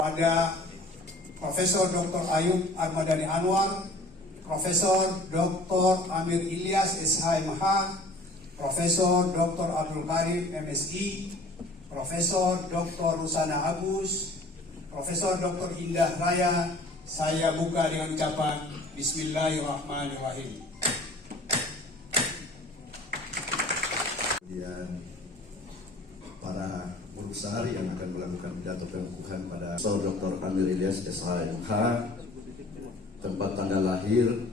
pada Profesor Dr. Ayub Armadani Anwar, Profesor Dr. Amir Ilyas SHMH, Profesor Dr. Abdul Karim MSI, Profesor Dr. Rusana Agus, Profesor Dr. Indah Raya. Saya buka dengan ucapan Bismillahirrahmanirrahim. Kemudian para guru besar yang akan melakukan pidato pengukuhan pada Profesor Dr. Amir Ilyas SHMH, tempat tanggal lahir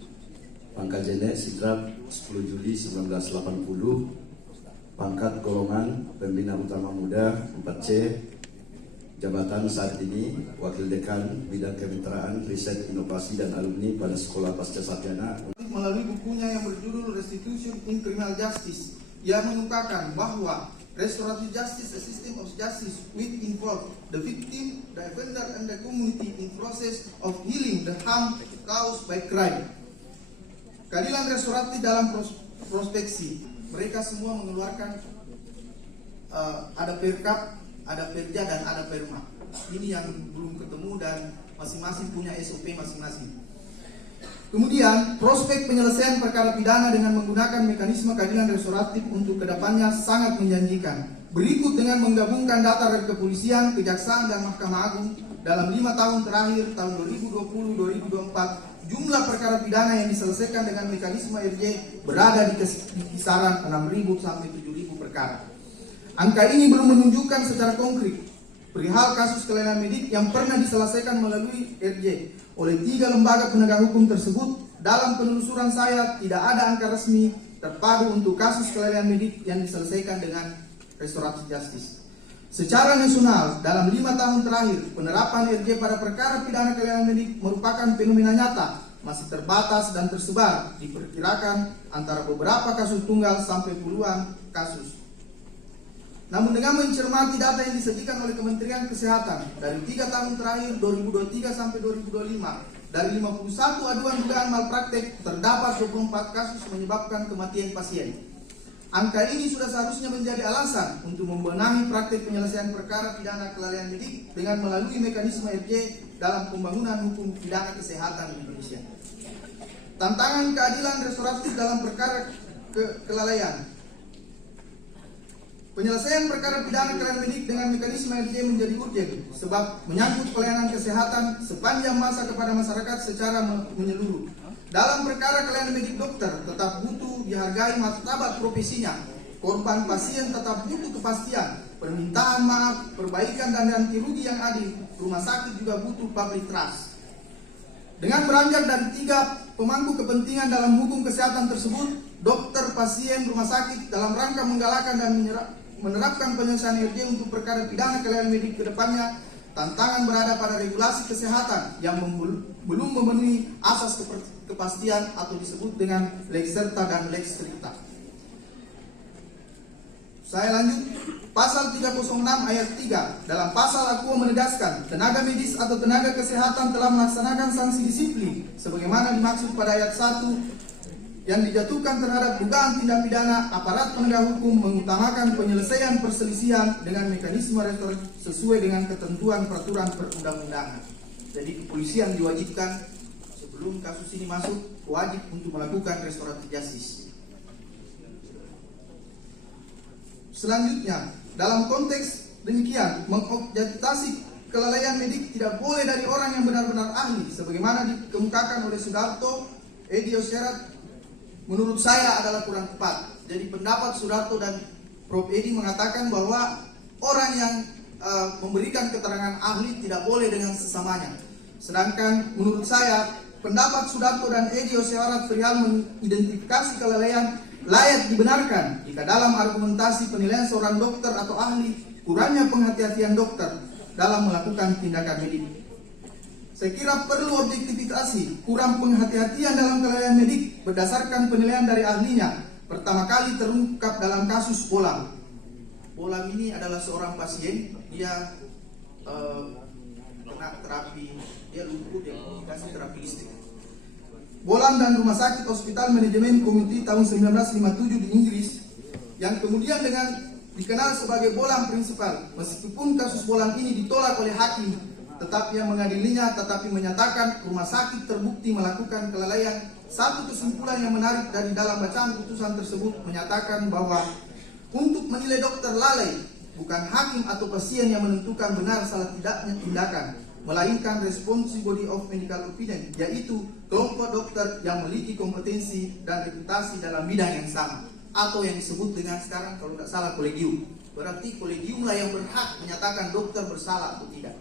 Pangkajenek Sidrap 10 Juli 1980, pangkat golongan pembina utama muda 4C, jabatan saat ini Wakil Dekan Bidang Kemitraan, Riset, Inovasi dan Alumni pada Sekolah Pasca Sarjana. Melalui bukunya yang berjudul Restitution in Criminal Justice, ia mengungkapkan bahwa restorative justice, a system of justice which involve the victim, the offender, and the community in process of healing the harm caused by crime. Keadilan restoratif dalam prospeksi, mereka semua mengeluarkan ada perkap, ada perja, dan ada perma. Ini yang belum ketemu dan masing-masing punya SOP masing-masing. Kemudian, prospek penyelesaian perkara pidana dengan menggunakan mekanisme keadilan restoratif untuk kedepannya sangat menjanjikan. Berikut dengan menggabungkan data dari kepolisian, kejaksaan, dan Mahkamah Agung dalam 5 tahun terakhir, tahun 2020-2024, jumlah perkara pidana yang diselesaikan dengan mekanisme RJ berada di kisaran 6.000 sampai 7.000 perkara. Angka ini belum menunjukkan secara konkret perihal kasus kelainan medik yang pernah diselesaikan melalui RJ oleh 3 lembaga penegak hukum tersebut. Dalam penelusuran saya tidak ada angka resmi terpadu untuk kasus kelainan medik yang diselesaikan dengan restoratif justice. Secara nasional, dalam 5 tahun terakhir, penerapan RJ pada perkara pidana kelainan medik merupakan fenomena nyata, masih terbatas dan tersebar, diperkirakan antara beberapa kasus tunggal sampai puluhan kasus. Namun dengan mencermati data yang disajikan oleh Kementerian Kesehatan dari 3 tahun terakhir 2023 sampai 2025, dari 51 aduan dugaan malpraktek terdapat 24 kasus menyebabkan kematian pasien. Angka ini sudah seharusnya menjadi alasan untuk membenahi praktek penyelesaian perkara pidana kelalaian medik dengan melalui mekanisme RJ dalam pembangunan hukum pidana kesehatan di Indonesia. Tantangan keadilan restoratif dalam perkara kelalaian. Penyelesaian perkara pidana kelalaian medik dengan mekanisme RJ menjadi urgent sebab menyangkut pelayanan kesehatan sepanjang masa kepada masyarakat secara menyeluruh. Dalam perkara kelainan medik, dokter tetap butuh dihargai martabat profesinya. Korban pasien tetap butuh kepastian, permintaan maaf, perbaikan dan ganti rugi yang adil. Rumah sakit juga butuh public trust. Dengan beranjak dari 3 pemangku kepentingan dalam hukum kesehatan tersebut, dokter, pasien, rumah sakit dalam rangka menggalakkan dan menerapkan penyelesaian RJ untuk perkara pidana kelainan medik ke depannya, tantangan berada pada regulasi kesehatan yang belum memenuhi asas kepastian atau disebut dengan lex serta dan lex stricta. Saya lanjut, pasal 306 ayat 3 dalam pasal Aqua menegaskan tenaga medis atau tenaga kesehatan telah melaksanakan sanksi disiplin sebagaimana dimaksud pada ayat 1 yang dijatuhkan terhadap dugaan tindak pidana. Aparat penegak hukum mengutamakan penyelesaian perselisihan dengan mekanisme sesuai dengan ketentuan peraturan perundang-undangan. Jadi kepolisian diwajibkan sebelum kasus ini masuk wajib untuk melakukan restoratif justice. Selanjutnya, dalam konteks demikian, mengobjektifikasi kelalaian medik tidak boleh dari orang yang benar-benar ahli sebagaimana dikemukakan oleh Sudarto, Edi Osyarat, menurut saya adalah kurang tepat. Jadi pendapat Sudarto dan Prof. Edi mengatakan bahwa orang yang memberikan keterangan ahli tidak boleh dengan sesamanya. Sedangkan menurut saya pendapat Sudarto dan Edi Osyarat perihal mengidentifikasi kelalaian layak dibenarkan jika dalam argumentasi penilaian seorang dokter atau ahli kurangnya penghati-hatian dokter dalam melakukan tindakan medik. Saya kira perlu objektifikasi kurang penghati-hatian dalam kelalaian medik berdasarkan penilaian dari ahlinya. Pertama kali terungkap dalam kasus Bolang. Bolang ini adalah seorang pasien, dia kena terapi, dia lumpuh, dia dikasih terapi listrik. Bolang dan Rumah Sakit Hospital Manajemen Community tahun 1957 di Inggris, yang kemudian dikenal sebagai Bolang Prinsipal. Meskipun kasus Bolang ini ditolak oleh hakim tetapi yang mengadilinya tetapi menyatakan rumah sakit terbukti melakukan kelalaian. Satu kesimpulan yang menarik dari dalam bacaan putusan tersebut menyatakan bahwa untuk menilai dokter lalai bukan hakim atau pasien yang menentukan benar salah tidaknya tindakan, melainkan responsive body of medical opinion, yaitu kelompok dokter yang memiliki kompetensi dan reputasi dalam bidang yang sama, atau yang disebut dengan sekarang kalau tidak salah kolegium. Berarti kolegiumlah yang berhak menyatakan dokter bersalah atau tidak.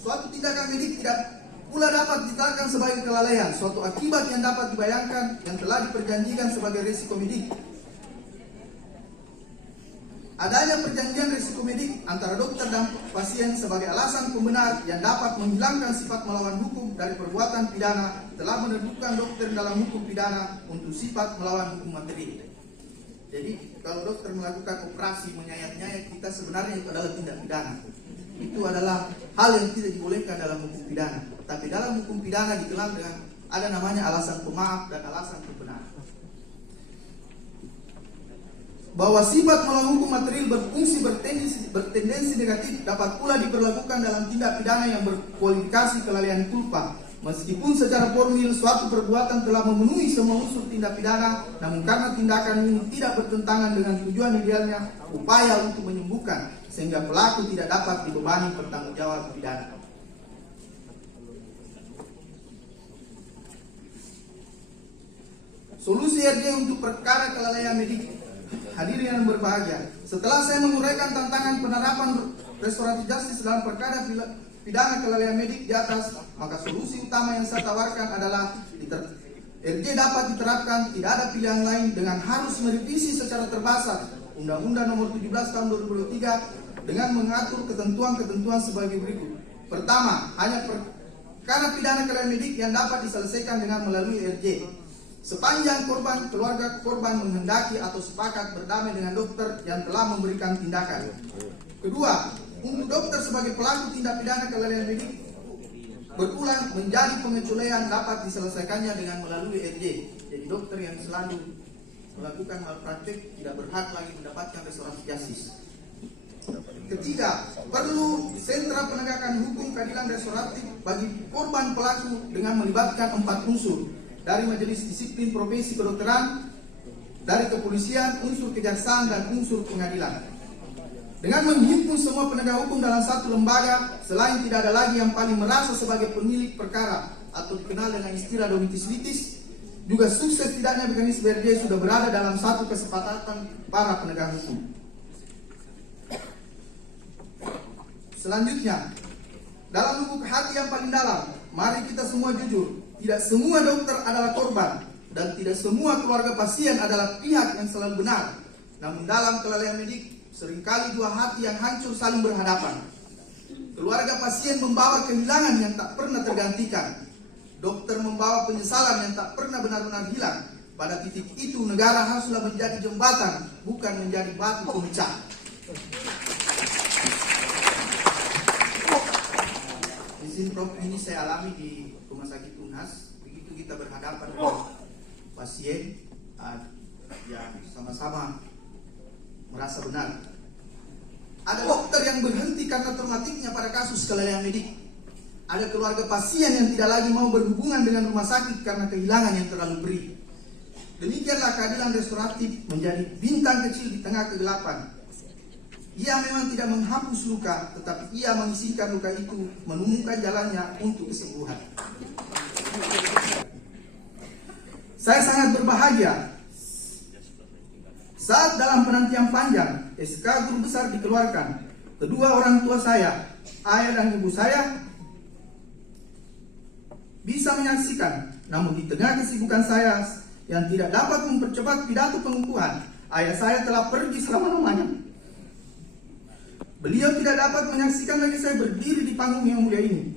Suatu tindakan medik tidak pula dapat ditetapkan sebagai kelalaian, suatu akibat yang dapat dibayangkan yang telah diperjanjikan sebagai risiko medik. Adanya perjanjian risiko medik antara dokter dan pasien sebagai alasan pembenar yang dapat menghilangkan sifat melawan hukum dari perbuatan pidana telah menerbitkan dokter dalam hukum pidana untuk sifat melawan hukum materi. Jadi kalau dokter melakukan operasi menyayat-nyayat kita, sebenarnya itu adalah tindak pidana. Itu adalah hal yang tidak dibolehkan dalam hukum pidana. Tapi dalam hukum pidana dikelam dengan ada namanya alasan pemaaf dan alasan pembenar. Bahwa sifat melawan hukum material berfungsi bertendensi negatif dapat pula diberlakukan dalam tindak pidana yang berkualifikasi kelalaian culpa. Meskipun secara formil suatu perbuatan telah memenuhi semua unsur tindak pidana, namun karena tindakan ini tidak bertentangan dengan tujuan idealnya upaya untuk menyembuhkan, sehingga pelaku tidak dapat dibebani pertanggungjawab pidana. Solusi RJ untuk perkara kelalaian medik. Hadirin yang berbahagia, setelah saya menguraikan tantangan penerapan restoratif justice dalam perkara pidana kelalaian medik di atas, maka solusi utama yang saya tawarkan adalah RJ dapat diterapkan, tidak ada pilihan lain dengan harus merevisi secara terbasar Undang-Undang Nomor 17 Tahun 2023 dengan mengatur ketentuan-ketentuan sebagai berikut. Pertama, hanya perkara pidana kelalaian medik yang dapat diselesaikan dengan melalui RJ. Sepanjang keluarga korban menghendaki atau sepakat berdamai dengan dokter yang telah memberikan tindakan. Kedua, untuk dokter sebagai pelaku tindak pidana kelalaian medik berulang menjadi pengecualian dapat diselesaikannya dengan melalui RJ. Jadi dokter yang selalu melakukan malpraktik tidak berhak lagi mendapatkan restoratif justice. Ketiga, perlu sentra penegakan hukum keadilan restoratif bagi korban pelaku dengan melibatkan 4 unsur. Dari Majelis Disiplin Profesi Kedokteran, dari kepolisian, unsur kejaksaan, dan unsur pengadilan. Dengan menghimpun semua penegak hukum dalam satu lembaga, selain tidak ada lagi yang paling merasa sebagai pemilik perkara atau dikenal dengan istilah domitis litis, juga sukses tidaknya mekanisme RJ sudah berada dalam satu kesepakatan para penegak hukum. Selanjutnya, dalam lubuk hati yang paling dalam, mari kita semua jujur. Tidak semua dokter adalah korban dan tidak semua keluarga pasien adalah pihak yang selalu benar. Namun dalam kelalaian medik, seringkali dua hati yang hancur saling berhadapan. Keluarga pasien membawa kehilangan yang tak pernah tergantikan. Dokter membawa penyesalan yang tak pernah benar-benar hilang. Pada titik itu negara haruslah menjadi jembatan, bukan menjadi batu pemecah. Izin Prof, ini saya alami di Rumah Sakit Unhas. Begitu kita berhadapan dengan pasien yang sama-sama merasa benar. Ada dokter yang berhenti karena traumatiknya pada kasus kelalaian medik. Ada keluarga pasien yang tidak lagi mau berhubungan dengan rumah sakit karena kehilangan yang terlalu perih. Demikianlah keadilan restoratif menjadi bintang kecil di tengah kegelapan. Ia memang tidak menghapus luka, tetapi ia mengisikan luka itu, menemukan jalannya untuk kesembuhan. Saya sangat berbahagia saat dalam penantian panjang SK Guru Besar dikeluarkan. Kedua orang tua saya, ayah dan ibu saya, bisa menyaksikan. Namun di tengah kesibukan saya yang tidak dapat mempercepat pidato pengukuhan, ayah saya telah pergi selama-lamanya. Beliau tidak dapat menyaksikan lagi saya berdiri di panggung yang mulia ini.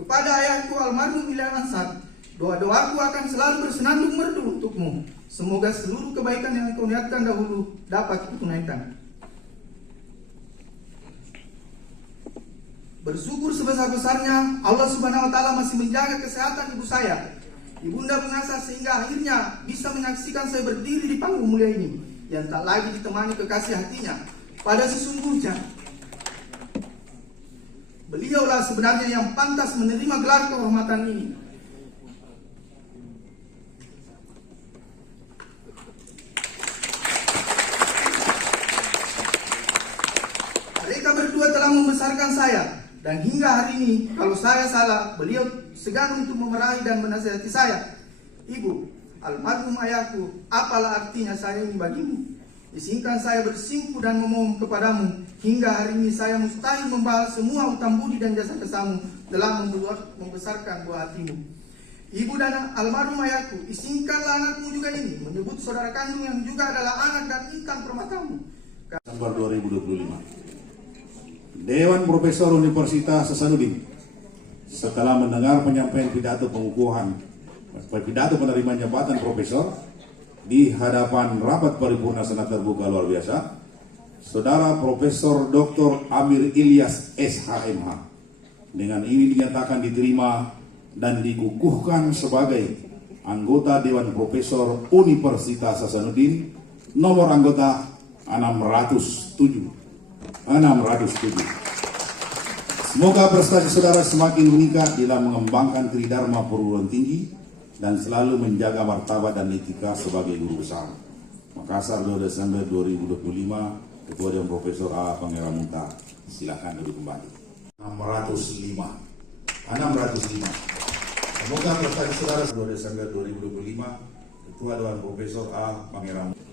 Kepada ayahku almarhum Ilham Ansar, doa-doaku akan selalu bersenandung merdu untukmu. Semoga seluruh kebaikan yang kau niatkan dahulu dapat ditunaikan. Bersyukur sebesar-besarnya Allah Subhanahu wa taala masih menjaga kesehatan ibu saya, Ibunda Bungasa, sehingga akhirnya bisa menyaksikan saya berdiri di panggung mulia ini yang tak lagi ditemani kekasih hatinya. Pada sesungguhnya Beliaulah sebenarnya yang pantas menerima gelar kehormatan ini. Mereka berdua telah membesarkan saya, dan hingga hari ini kalau saya salah, beliau segan untuk memerahi dan menasihati saya. Ibu, almarhum ayahku, apalah artinya saya ini bagimu? Izinkan saya bersimpuh dan memohon kepadamu, hingga hari ini saya mustahil membalas semua utang budi dan jasa kesamu telah membesarkan buah hatimu. Ibu dan almarhum ayahku, izinkanlah anakmu juga ini menyebut saudara kandung yang juga adalah anak dan intan permatamu. Desember 2025. Dewan Profesor Universitas Hasanuddin setelah mendengar penyampaian pidato penerimaan jabatan profesor di hadapan rapat paripurna Senat terbuka luar biasa, Saudara Profesor Dr. Amir Ilyas SHMH dengan ini dinyatakan diterima dan dikukuhkan sebagai anggota Dewan Profesor Universitas Hasanuddin nomor anggota 607. Semoga prestasi saudara semakin meningkat dalam mengembangkan tridharma perguruan tinggi dan selalu menjaga martabat dan etika sebagai guru besar. Makassar 2 Desember 2025, Ketua Dewan Profesor A. Pangeran Munta. Silakan duduk kembali. 605. Semoga prestasi saudara 2 Desember 2025, Ketua Dewan Profesor A. Pangeran Munta.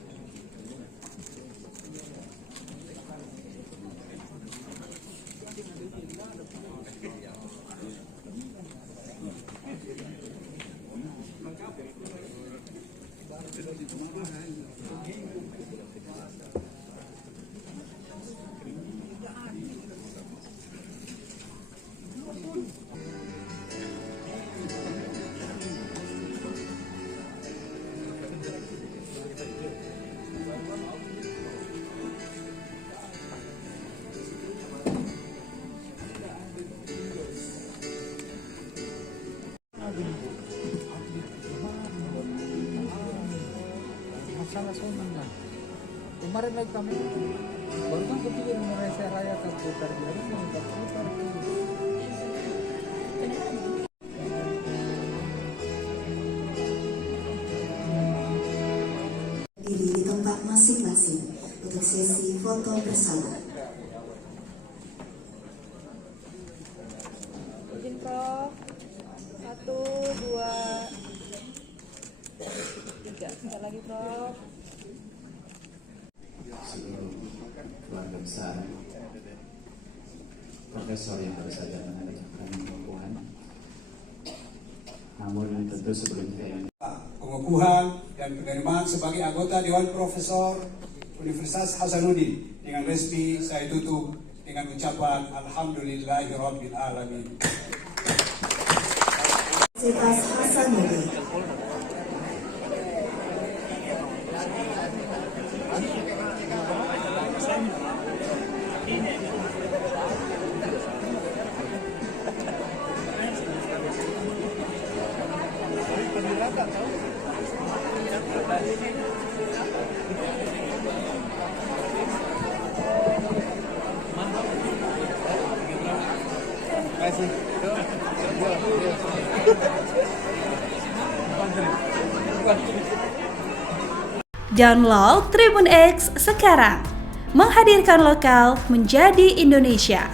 Nasional. Kemarin lagi kami baru kan kepikir Indonesia Raya terputar jadi mau terputar. Diri di tempat masing-masing untuk sesi foto bersama. Izin Prof. 1, 2, 3. Sebentar lagi Prof. Seluruh keluarga besar profesor yang baru saja menandatangani pengukuhan. Namun tentu sebelum kita pengukuhan dan penerimaan sebagai anggota Dewan Profesor Universitas Hasanuddin dengan resmi saya tutup dengan ucapan Alhamdulillahirabbil alamin. Universitas Hasanuddin. Download Tribun X sekarang, menghadirkan lokal menjadi Indonesia.